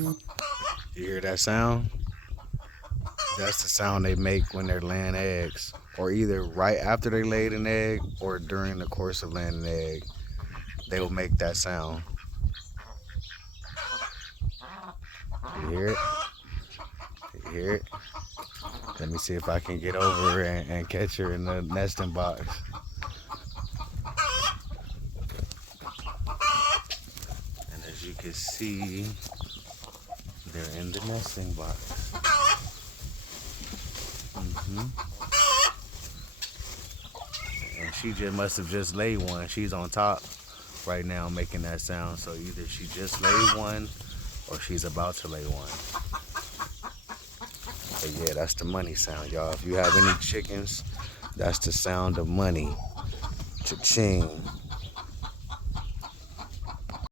You hear that sound? That's the sound they make when they're laying eggs, or either right after they laid an egg or during the course of laying an egg. They will make that sound. You hear it? You hear it? Let me see if I can get over and catch her in the nesting box. And as you can see, they're in the nesting box. hmm And she just must have just laid one. She's on top right now making that sound. So either she just laid one or she's about to lay one. But yeah, that's the money sound, y'all. If you have any chickens, that's the sound of money. Cha-ching.